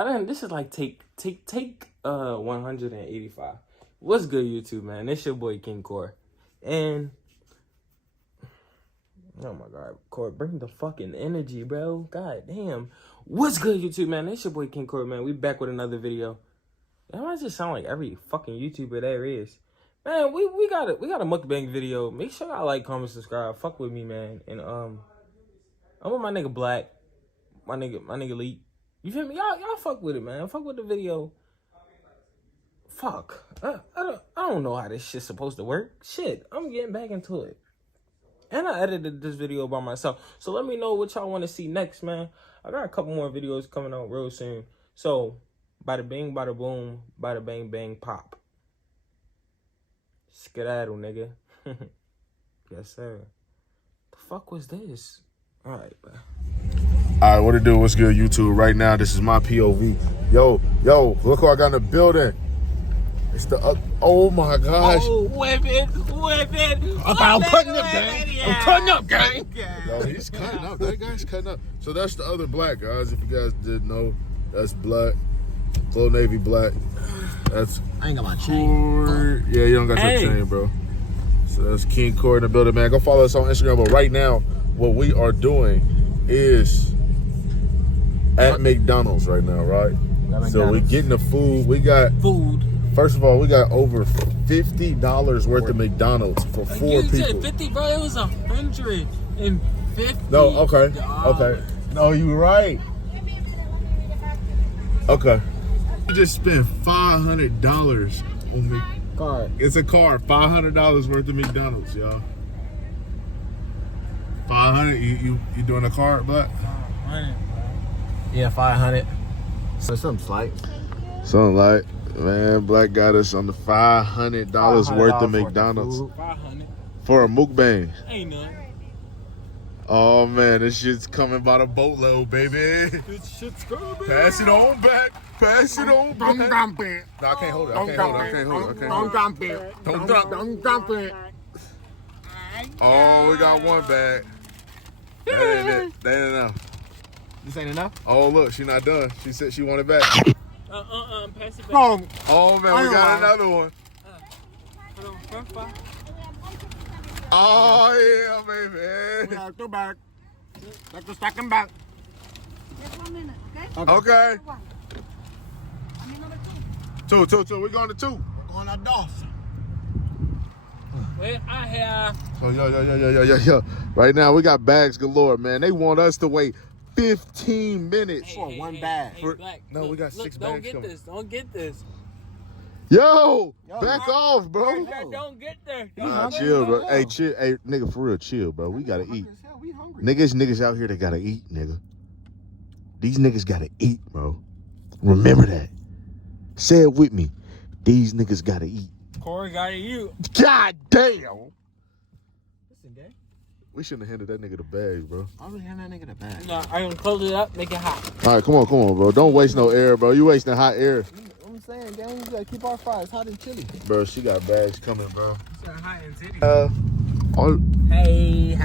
This is like take 185. What's good, YouTube, man? It's your boy King Corr, and oh my God, Corr, bring the fucking energy, bro. God damn. What's good, YouTube, man? It's your boy King Corr, man. We back with another video. That might just sound like every fucking YouTuber there is. Man, we got a mukbang video. Make sure y'all like, comment, subscribe. Fuck with me, man. And I'm with my nigga Black, my nigga Leek. You feel me? Y'all fuck with it, man. Fuck with the video. Fuck. I don't know how this shit's supposed to work. Shit, I'm getting back into it. And I edited this video by myself. So let me know what y'all want to see next, man. I got a couple more videos coming out real soon. So, bada bing, bada boom, bada bang, bang, pop. Skedaddle, nigga. Yes, sir. The fuck was this? All right, bro. All right, what it do? What's good, YouTube? Right now, this is my POV. Yo, look who I got in the building. It's the, oh my gosh. Oh, whip it. I'm cutting up, gang. I'm cutting up, gang. Yo, he's cutting up. That guy's cutting up. So that's the other Black, guys. If you guys didn't know, that's Black. GloNavyBlack. That's I ain't got my chain. Yeah, you don't got your chain, bro. So that's King Corr in the building, man. Go follow us on Instagram. But right now, what we are doing is at McDonald's right now, right? So we getting the food. We got food. First of all, we got over $50 worth of McDonald's for 4 people. You said 50, bro. It was 150. No, okay. No, you right. Okay. We just spent $500 on me. Card. It's a card. $500 worth of McDonald's, y'all. 500. You doing a card, Black? 500. Yeah, 500. So something slight. Something like, man, Black got us on the $500 worth of McDonald's. 500 for a mukbang. Ain't none. Oh man, this shit's coming by the boatload, baby. This shit's coming. Pass it on back. Pass it on back. No, I can't hold it. I can't hold it. Oh, we got one bag. That ain't it. That ain't enough. This ain't enough? Oh, look, she not done. She said she wanted back. Pass it back. Oh man, we got another one. Oh yeah, baby. We have two back. Let's go stack them back. Just 1 minute, okay? Okay. I mean, number Two. We're going to 2. We're going to Dawson. Wait, I have. So yo. Right now we got bags galore, man. They want us to wait 15 minutes for one bag. Hey, Black, no, we got 6 bags coming. Don't get this. Yo, back off, bro. Don't get there. Chill, bro. Hey, chill. Hey, nigga, for real, chill, bro. We gotta eat. We hungry. Niggas out here that gotta eat, nigga. These niggas gotta eat, bro. Remember that. Say it with me. These niggas gotta eat. Corey got you. God damn. Listen, gang. We shouldn't have handed that nigga the bags, bro. I was handing that nigga the bag. No, I'm gonna close it up, make it hot. All right, come on, bro. Don't waste no air, bro. You wasting hot air. I'm saying, gang, we gotta keep our fries hot and chilly. Bro, she got bags coming, bro. It's hot and titty. Hey.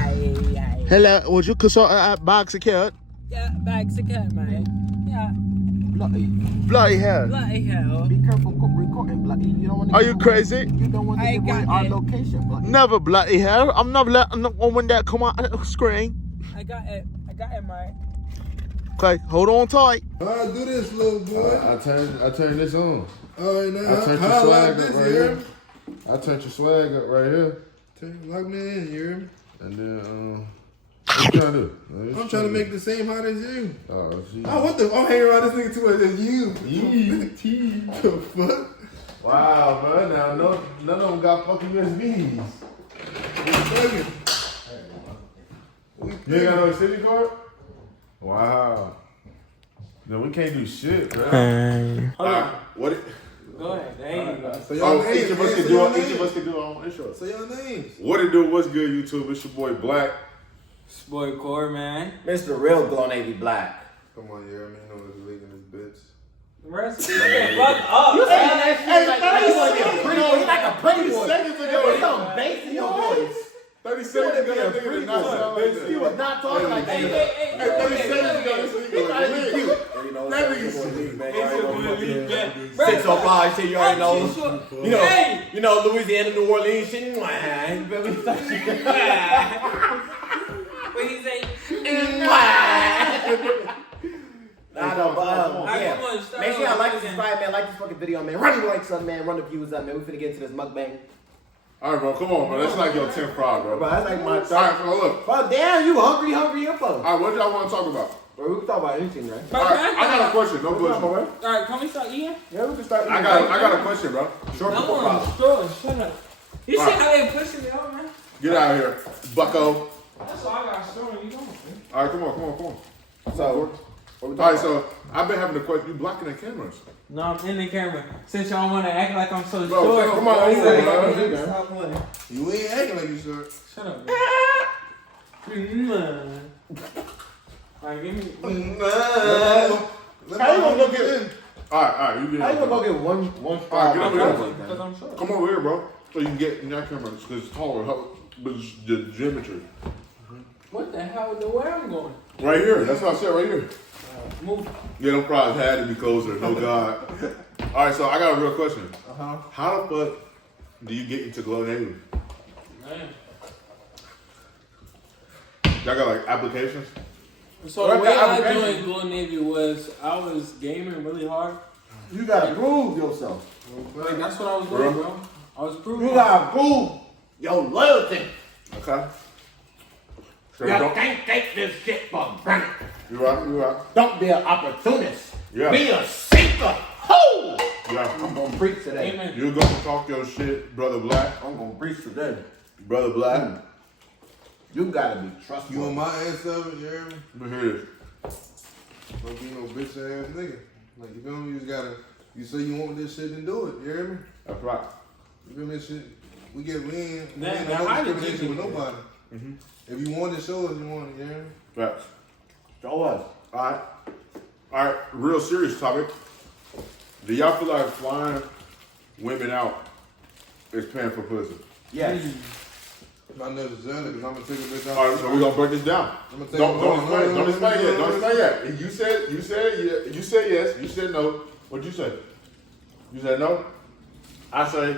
Hello, would you consult a box of cat? Yeah, bags of cat, man. Yeah. Bloody hell. Bloody hell. Be careful recording, bloody. You don't want to. Are you crazy? You don't want to give away our location, bloody. Never bloody hell. I'm not letting the woman that come on the screen. I got it, man. Okay, hold on tight. All right, do this, little boy. I turned this on. All right, now. I turned your swag up right here. I turned your swag up right here. Lock me in, you hear me? And then, what you trying to do? I'm trying to make the same hot as you. Oh, geez. Oh, what the? I'm hanging around this nigga too much as you. The fuck? Wow, bro. Now, none of them got fucking USBs. You ain't got no city card? Wow. No, we can't do shit, bro. What? Go ahead. There you go. So y'all names. Each of us can do our own intro. So y'all names. What it do? What's good, YouTube? It's your boy Black. It's boy Corr, man. Mr. Real GloNavyBlack. Come on, you hear me? You know what's leaking this bitch. The rest of it. Fuck up. You saying that shit like you want to be a pretty boy. He's like a pretty boy. Seconds ago, There's some bass in your voice. 30 seconds ago, that nigga did not sound like that. He was not talking like that. Hey, 30 seconds ago, this nigga was lit. That nigga shit. GloNavyLeek, man. It's your GloNavyLeek, man. 605 shit, you already know. Hey! You know, Louisiana, New Orleans shit. Mwah. What he say? Nah, no, but Alright, come on, yeah. start Make sure y'all over like and again. subscribe, man. Like this fucking video, man. Run the likes up, man. Run the views up, man. We finna get into this mukbang. All right, bro. Come on, bro. That's like your 10th fry, bro. Bro, that's like my All right, bro. Look. Bro, damn, you hungry info. All right, what do y'all want to talk about? Bro, we can talk about anything, right? All right, I got a question. No question. Alright, can we start eating? Yeah, we can start. I got a question, bro. Short I before want problem. to stroll. Shut up. You see Alright. how they pushing me out, man? Get out of here, bucko. That's all I got strolling. You don't. All right, come on. So, what we All right, talking so I've been having a question. You blocking the cameras. No, I'm in the camera. Since y'all want to act like I'm so Bro, short. come on, Stop bro. playing. You ain't acting like you should. Shut up, man. Alright, give me. How you gonna go get in? All right, you get How you it. gonna go get one All spot? right, I'm get over short here. because I'm short. Come over here, bro. So you can get in that camera because it's taller, but it's the geometry. What the hell is the way I'm going? Right here. That's what I said right here. Move. Yeah, them fries had to be closer. No God. All right, so I got a real question. How the fuck do you get into GloNavy? Man. Y'all got like applications? So the way I joined GloNavy was I was gaming really hard. You gotta prove yourself. Like that's what I was doing, bro. I was proving. You gotta prove your loyalty. Okay. So You don't, can't take this shit for granted. you right. Don't be an opportunist. Yeah. Be a seeker. Ho! Yeah. I'm gonna preach today. Amen. You're gonna talk your shit, brother Black. I'm gonna preach today. Brother Black. You gotta be trustworthy. You on my ass 7, you hear me? Look here. Don't be no bitch ass nigga. Like, you feel me? You just gotta, you say you want this shit, then do it, you hear me? That's right. You feel me? This shit, we ain't Now, no how did discrimination you with do nobody. If you want it, show us you want it, you hear me? Facts. Show us. All right. Real serious topic. Do y'all feel like flying women out is paying for pussy? Yes. Not necessarily, because I'm gonna take a bitch out. All right, so we're gonna break this down. I'm gonna take Don't no, explain. no, Don't explain no, yet. no, Don't no. explain yet. You said yeah. You said yes. You said no. What'd you say? You said no. I say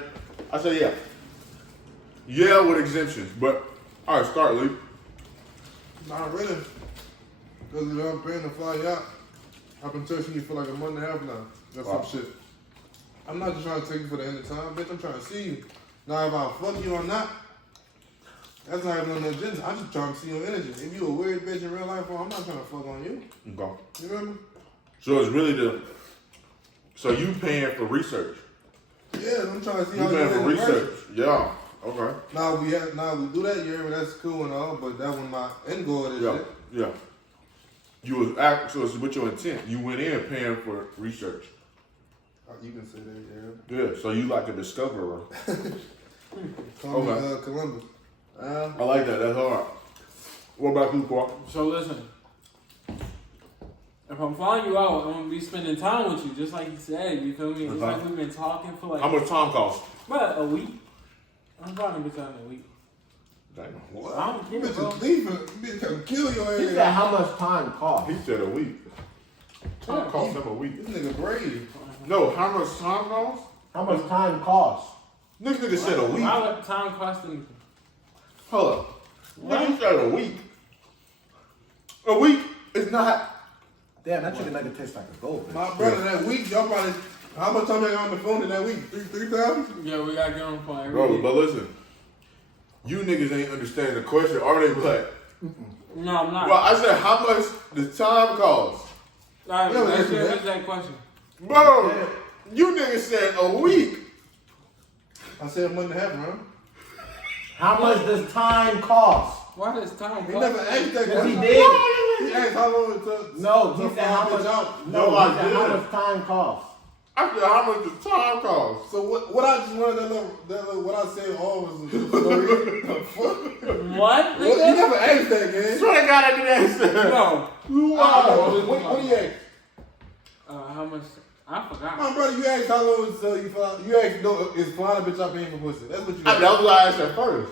yeah. Yeah, with exemptions. But all right, start, Lee. Not really. Because if I'm paying to fly you out, I've been touching you for like a month and a half now. That's Wow. some shit. I'm not just trying to take you for the end of time, bitch. I'm trying to see you. Now, if I fuck you or not, that's not even on the agenda. I'm just trying to see your energy. If you a weird bitch in real life, well, I'm not trying to fuck on you. Okay. You remember? So it's really so you paying for research. Yeah, I'm trying to see You how paying you for in research. person. Yeah. Okay. Now we do that, you hear me? That's cool and all, but that was my end goal of this Yeah. shit. Yeah. So it's with your intent. You went in paying for research. You can say that, Yeah. So you like a discoverer. Call me Okay. Columbus. I like that. That's hard. What about you, Corr? So listen. If I'm flying you out, I'm gonna be spending time with you, just like you said. You feel me? Just like we've been talking for like How much time cost? a week. I'm probably be talking a week. Damn. What? I don't care, Bitch bro. is leaving. Bitch trying to kill your He said ass. how much time cost. He said a week. Time cost him a week. This nigga brave. No, how much time cost? How much time cost? This nigga said a week. Why would time cost anything? Hold up. Nigga said a week. A week is not. Damn, that chicken nugget tastes like a gold. My brother, that week, y'all probably, how much time y'all got on the phone in that week? 3,000? Yeah, we gotta get on the phone every Bro, day. but listen. You niggas ain't understanding the question, are they black? No, I'm not. Well, I said how much does time cost? Alright, Yeah, let's answer get that. to that question. Bro, you niggas said a week. I said a month and a half, man. How much does time cost? Why does time He cost? never asked that Yes, question. he did. He asked how long it took. No, he to said how find much. bitch out. No, No, I he said how didn't. much time cost. I said how much does time cost? So what I just wanted that little what I said all was the story. The fuck? What? What? You never asked that, gang. Swear to God I did answer. No. What do you ask? How much? I forgot. My brother, you asked how long until you fly. You asked, no, is flying a bitch out paying for pussy? That's what you asked. That was what I asked at first.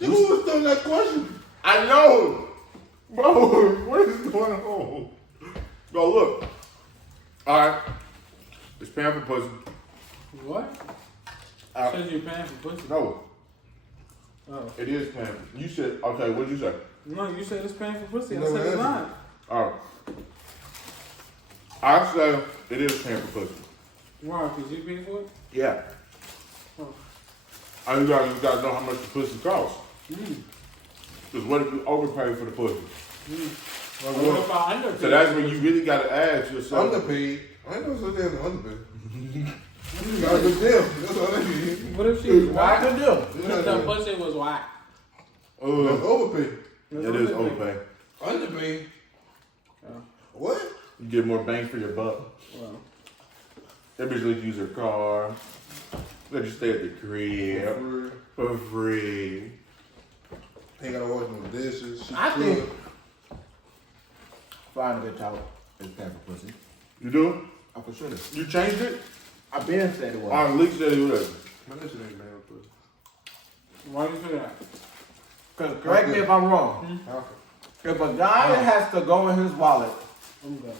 Who was throwing that question? I know. Bro, what is going on? Bro, look. All right. It's paying for pussy. What? Says you're paying for pussy. No. Oh. It is paying. You said, okay, what'd you say? No, you said it's paying for pussy. I No, said it it's isn't. not. All right. I say it is paying for pussy. Why? Because you pay for it? Yeah. Oh. I you gotta know how much the pussy costs. Because what if you overpay for the pussy? Well, what if I underpay? So that's when you really gotta ask yourself. Underpaid. I ain't no such thing as underpaid. Got a good deal. That's all I need. What if she was Why whack? good deal? The pussy was whack. That's overpaid. It is overpay. Underpaid. Oh. What? You get more bang for your buck. Well, That bitch let you use her car. Let you stay at the crib for free. Ain't gotta wash no dishes. She I cook. think flying a bitch out is paying for pussy. You do? I for sure. You changed it? I been said it was. Our leak said it was. Man, that shit ain't bad for pussy. why do you say that? Cause correct me if I'm wrong. If a guy has to go in his wallet I'm good.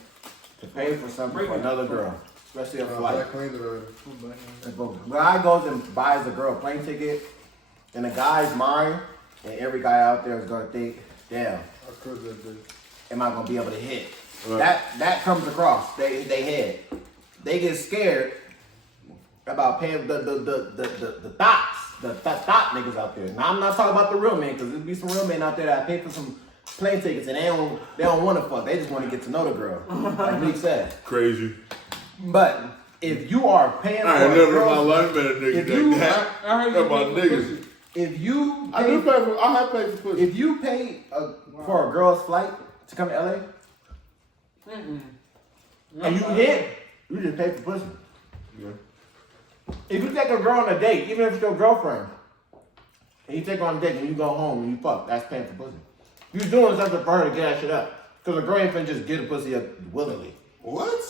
to pay for something for another girl, especially a flight. I cleaned it already. If a guy goes and buys a girl a plane ticket, and the guy's mine, and every guy out there is gonna think, damn, I cooked that bitch. am I gonna be able to hit? Right. That comes across they head. They get scared about paying the thoughts, the thought niggas out there. Now I'm not talking about the real men, because there'll be some real men out there that pay for some plane tickets and they don't want to fuck. They just want to get to know the girl, like Leek said. Crazy. But if you are paying for I ain't a never in my girl, life met a nigga if you- like that. I heard That's you my pay for niggas. pussy. if you I do pay for. I have paid for pussy. if you pay for a girl's flight to come to LA and you hit, you just pay for pussy. Yeah. If you take a girl on a date, even if it's your girlfriend, and you take her on a date and you go home and you fuck, that's paying for pussy. You doing something for her to get that shit up. Because a girl ain't finna just get a pussy up willingly. What?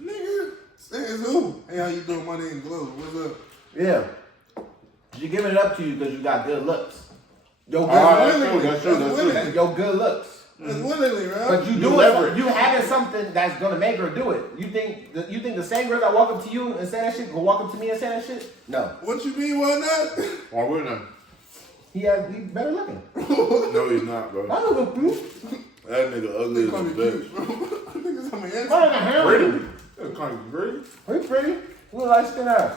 Nigga? Says who? Hey, how you doing? My name Glo. What's up? Yeah. She giving it up to you because you got good looks. Your good That's looks. true. That's true. That's true. willingly. Your good looks. That's willingly, right? But you doing something, you having something that's gonna make her do it. You think the same girl that walk up to you and say that shit will walk up to me and say that shit? No. What you mean, why not? Why wouldn't I? He's better looking. No, he's not, bro. I look cute. That nigga ugly as a Call me bitch. cute, bro. Niggas tell me handsome. What the hell? Pretty. That's kind of pretty. He's pretty. Look like skin ass.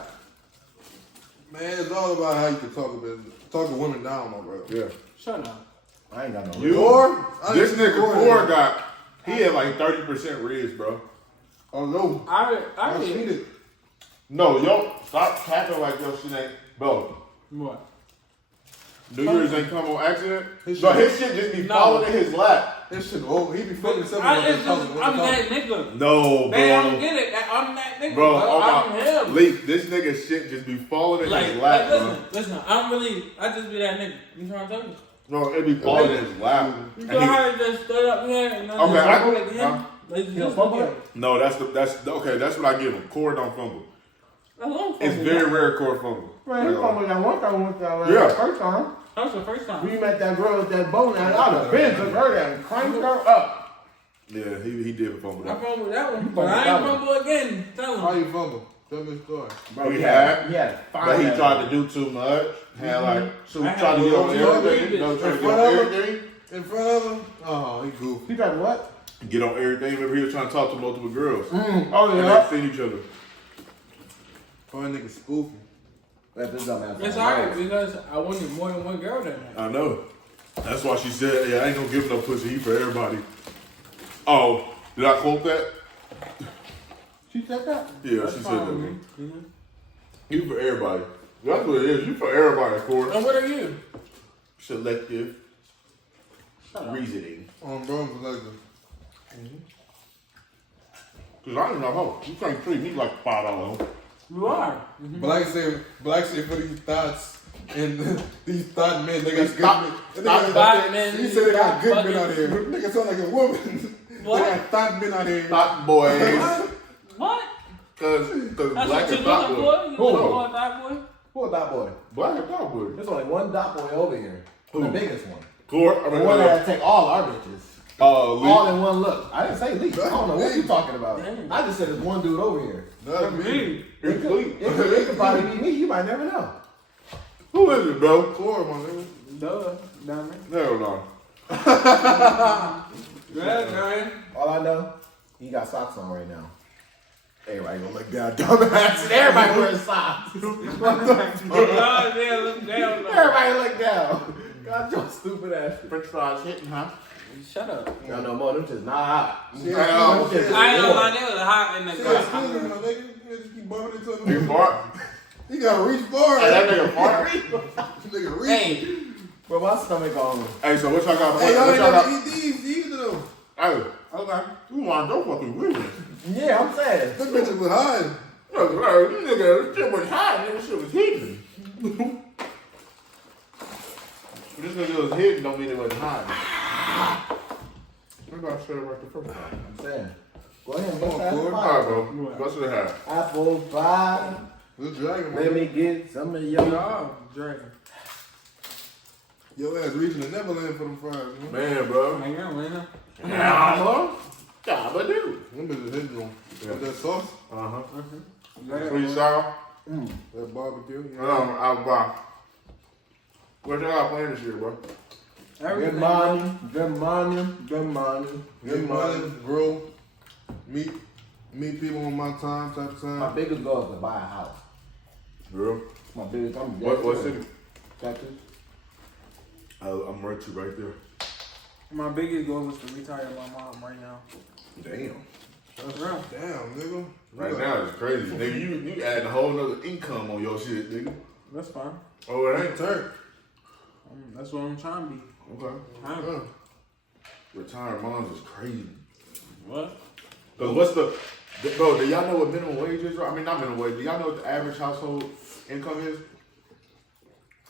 Man, it's all about how you can talk women down, my brother. Yeah. Shut up. I ain't got no. You? Corr? I This didn't see nigga Corr Corr yet. got. He had like 30% ribs, bro. Oh no. I seen it. No, yo, stop capping like your shit ain't. Bro, What? New Year's ain't come on accident. His No, shit- his shit just be No. falling in his lap. This shit old. He be fucking something. I'm that nigga. No, They don't bro. get it. I'm that nigga. Bro, I'm him. Leak, this nigga shit just be falling in his lap, listen, I just be that nigga. You know what I'm talking? bro. No, it be falling in his lap. You And know he- how to just stood up here and then Okay, just I- go like him? Like, You just fumble look it? at No, that's okay. That's what I give him. Corr don't fumble. I love It's fumble. very rare Corr fumble. Man, he told me that one time with that Yeah. first time. That was the first time. We met that girl with that bone and I'd have been to her and cranked her up. Yeah, he did fumble I that. fumbled that one, You but I fumbled ain't that one. fumble again. Tell How him. you fumble? Tell me the story. Bro, He had, He had but he tried to do too much. Had like, so he I tried to had get on to everything. do No, it. trying to In get on front of him? everything. In front of him? Oh, he goofy. He tried to what? Get on everything. Remember, he was trying to talk to multiple girls. Oh, And yeah. they seen each other. Oh, that nigga spoofy. That's this dumbass. It's alright because I wanted more than one girl that night. I know. That's why she said, yeah, I ain't gonna give no pussy. He for everybody. Oh, did I quote that? She said that? Yeah, That's she said fine that. with me. You for everybody. That's what it is. You for everybody, of course. And what are you? Selective Shut up. reasoning. On bro, selective. Cause I don't know how. You can't treat me like $5. You are. Black say for these thoughts and these thought men, they got good Stop- men. stop thought men. He said they got good men Fucking- out here. Nigga sound like a woman. What? They got thought men out here. Thought boys. What? Cause That's black what you and thought looking boy. for? You looking for a thought boy? Who a dot boy? Black and thought boy. There's only one dot boy over here. Who? The biggest one. Corr, I The mean, one that take all our bitches. All in one look. I didn't say leak. I don't know what you talking about. I just said there's one dude over here. Not me. It could probably be me. You might never know. Who is it, bro? Corr, my nigga. Duh. Down Hell no. there. All I know, he got socks on right now. Everybody gonna look down, dumbass. And everybody wearing socks. Everybody look down. God, your stupid ass. French fries hitting, huh? Shut up. No more. Them just not hot. Yeah, I ain't gonna lie, they was hot in the Yeah, car. excuse me, my nigga. You just keep bumping into You him. fart? He gotta reach far. Hey, that nigga fart? Nigga reach. Hey, Bro, my stomach on. Hey, so what y'all got? Hey, y'all What ain't y'all never got? eat these either though. Hey, Okay. you want your fucking weird. Yeah, I'm saying. This bitch was hiding. Look, this nigga, this shit was hot, nigga, shit was hitting. This nigga was hitting, don't mean it wasn't hot. Maybe I said it right the first time. I'm saying. Go ahead and bust Come on, that Corr. Alright, apple bro. What's it have? pie. Apple pie. Good dragon, Let me man. get some of your. y'all dragging. Your ass reaching the Neverland for them fries, man. Man, bro. I got winner. Yeah, Jabba do. Them bitches hitting them. Yeah. With that sauce, Uh-huh. Got it. Sweet sour. that barbecue. You know? I'll buy. What y'all got playing this year, bro? Good Everything. morning. Good morning. Good morning. Get money, grow, meet people on my time type of My time. biggest goal is to buy a house. Girl. My biggest. What city? Texas. I'm right to right there. My biggest goal is to retire my mom right now. Damn. That's real. Damn, nigga. Right now it's crazy. Nigga, you adding a whole nother income on your shit, nigga. That's fine. Oh, it ain't? Turk. That's what I'm trying to be. Okay. Huh? Retired moms is crazy. What? Cause what's bro, do y'all know what minimum wage is? I mean, not minimum wage. Do y'all know what the average household income is?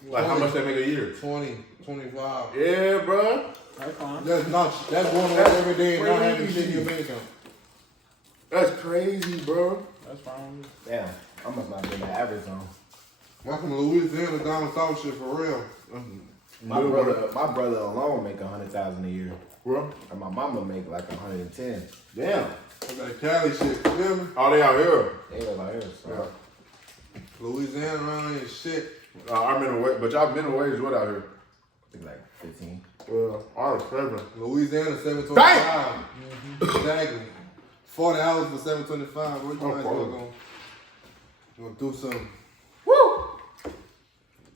Like how much they make a year? 20, 25. Yeah, bro. That's fine. That's going on every day and not having shit in your bank account. That's crazy, bro. That's fine. Damn. I must not be in the average zone. Welcome to Louisiana, down south shit for real. My brother alone make 100,000 a year, Bro. and my mama make like 110. Damn. I got Cali shit, you feel me? Oh, they out here. They live out here, so Louisiana around here shit. Our minimum wage, but y'all minimum wage is what out here? I think like 15. Ours 7. Louisiana, 725. Exactly. 40 hours for 725. What you might as well gonna do something.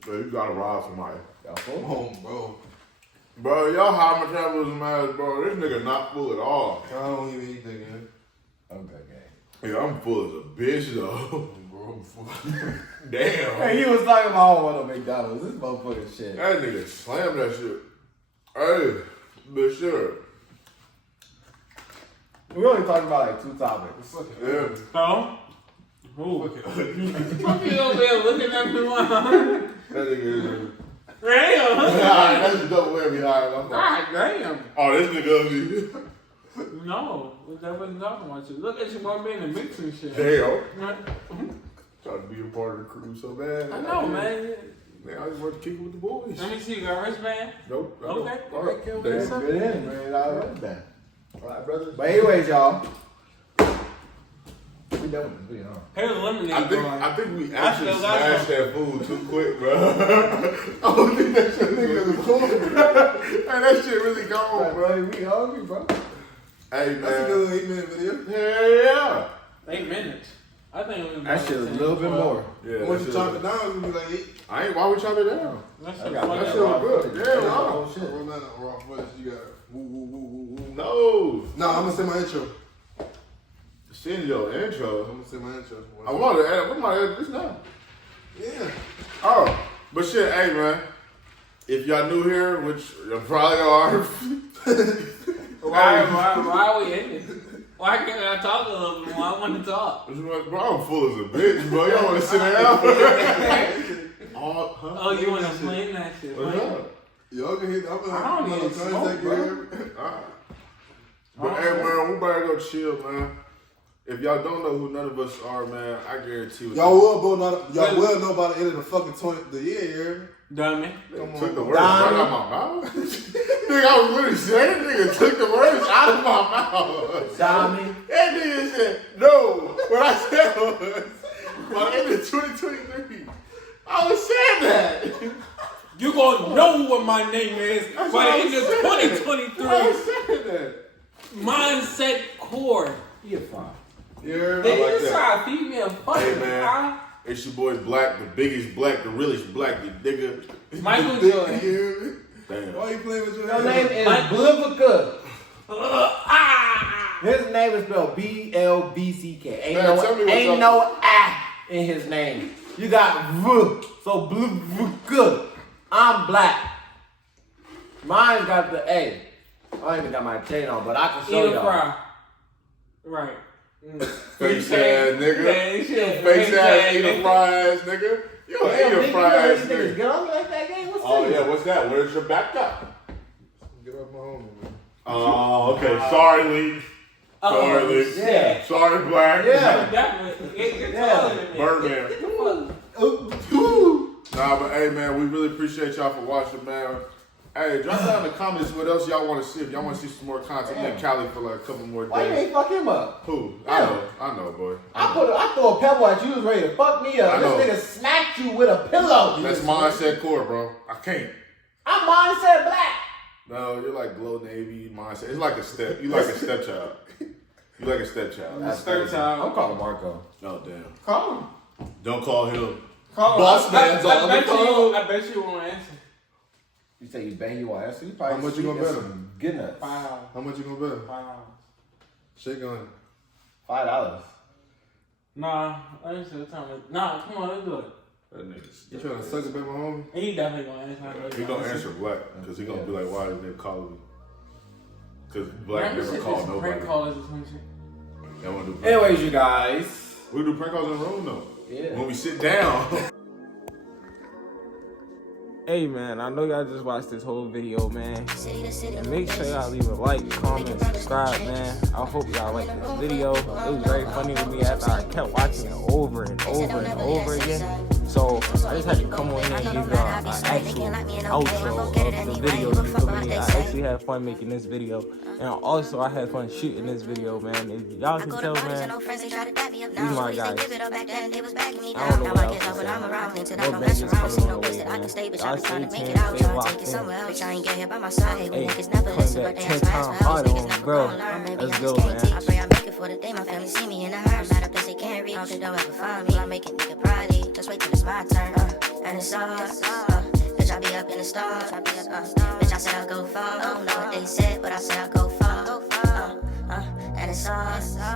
Bro, you gotta rob somebody. Y'all full? Come on, bro. Bro, y'all high metabolism ass, bro. This nigga not full at all. I don't even eat that game. Okay. Yeah, I'm full as a bitch though. Bro, fuck. Damn. Hey, he was talking about I don't want no McDonald's. This motherfucking shit. That nigga slammed that shit. Hey, but sure. We only talking about like 2 topics. Yeah. So? Who? Fuck you over there looking at me like, That nigga is. damn. Alright, that's a double whammy. Alright, God damn. oh, this nigga ugly. No, that wasn't talking about you. Look at you one being in the mix and shit. Damn. Right? Trying to be a part of the crew so bad. I know, man. Man, I just want to kick it with the boys. Let me see, you got a wristband? Nope. I Okay. don't. All right. Okay. That's Damn. good in, man. I love that. All right, brother. But anyways, y'all. We done with this video, huh? Here's a lemonade. I think we actually still got smashed that food too quick, bro. I don't think that shit really cool. Hey, that shit really gone, bro. We hungry, bro. Hey, That's a man. good 8-minute video. Hell yeah. 8 minutes. I think it was That shit is a little bit more. Yeah. Once that you shit- chop it down, it's gonna be like 8. I ain't. Why we chop it down? That I shit got That was shit was good. Yeah, Yeah, wow. oh, shit. Roll that up raw footage. You got woo, woo, woo, woo, woo. No. Nah, I'm gonna say my intro. Send your intro. I'm gonna say my intro. I want to add. We might add this now. Yeah. Oh, but shit, hey man. If y'all new here, which you probably are, Why are we in it? Why can't I talk a little bit more? I want to talk. bro, I'm full as a bitch, bro. Y'all want to sit down? Oh, you want to explain that shit? What's right? up? Y'all can hit. I'm gonna I don't need smoke, bro. Alright. But hey man, we better go chill, man. If y'all don't know who none of us are, man, I guarantee you. Y'all will know by the end of the fucking the year. Dummy. Took the words right out of my mouth. Nigga, I was literally saying, nigga took the words out of my mouth. Dummy. That nigga said, no. What I said was, by the end of 2023, I was saying that. You gonna know what my name is by the end of 2023. I was saying that. Mindset Corr. You're fine. Yeah, They like just that. try to feed me a fucking Hey, man. It's your boy Black, the biggest black, the realest black, the nigga. Michael Jordan. Damn. Why you playing with your Your name is BLVCK. His name is spelled BLVCK. Man, tell me what's Ain't up. no A in his name. You got V, so BLVCK. I'm black. Mine got the A. I don't even got my chain on, but I can show Eat a y'all. fry. Right. Face ass nigga. Man, shit. Face ass, eat a fry ass nigga. You don't Damn, eat a nigga, fry ass you niggas nigga. get on me like that game? What's Oh up? yeah, what's that? Where's your backup? Get off my homie, man. Oh, okay. Sorry, Lee. Sorry, Lee. Yeah. Sorry, Black. Yeah. Definitely. You're Yeah. taller than me. Birdman. Get the fuck. Nah, but hey, man, we really appreciate y'all for watching, man. Hey, drop down in the comments what else y'all want to see. If y'all want to see some more content, me and Cali for like a couple more Why you days. ain't fuck him up? Who? Yeah. I know, boy. I threw a pebble at you, you was ready to fuck me up. I know. This nigga smacked you with a pillow. That's mindset core, bro. I can't. I'm mindset black. No, you're like GloNavy mindset. It's like a step. You like a stepchild. You like a stepchild. That's third time. I'm calling Marco. Oh damn. Call him. Don't call him. Call him. Boss man's on the phone. I bet you won't answer. You say you bang you want answer? You probably How much you gonna bet him? him? Good nuts. $5. How much you gonna bet? $5. Shake on it. $5. Nah, let me see what time it is. Nah, come on, let's do it. That nigga's. You trying to suck it back, my homie? And he definitely gonna answer. He gonna answer Black because he gonna be like, why did they call me? Because Black never called nobody. Prank calls or some shit. That wanna do prank Anyways, calls. you guys. We do prank calls in the room though. Yeah. When we sit down. Hey man, I know y'all just watched this whole video, man. And make sure y'all leave a like, comment, subscribe, man. I hope y'all like this video. It was very funny to me after I kept watching it over and over and over again. So I just had to come on here and give y'all an actual outro of the video. You feel me? I actually had fun making this video. And also I had fun shooting this video, man. If y'all can tell, man, these my guys. I don't know what else to say. No bangers coming on the way, man. Y'all stay tuned, stay locked in. Hey, come back 10 times harder on me, bro. Let's go, man. For the day my family see me in the house, not a place they can't reach. They don't ever find me. I make it nigga Friday. Just wait till it's my turn. And it's all, bitch, I be up in the stars. Bitch, I said I'll go far. I don't know what they said, but I said I'll go far. And it's all.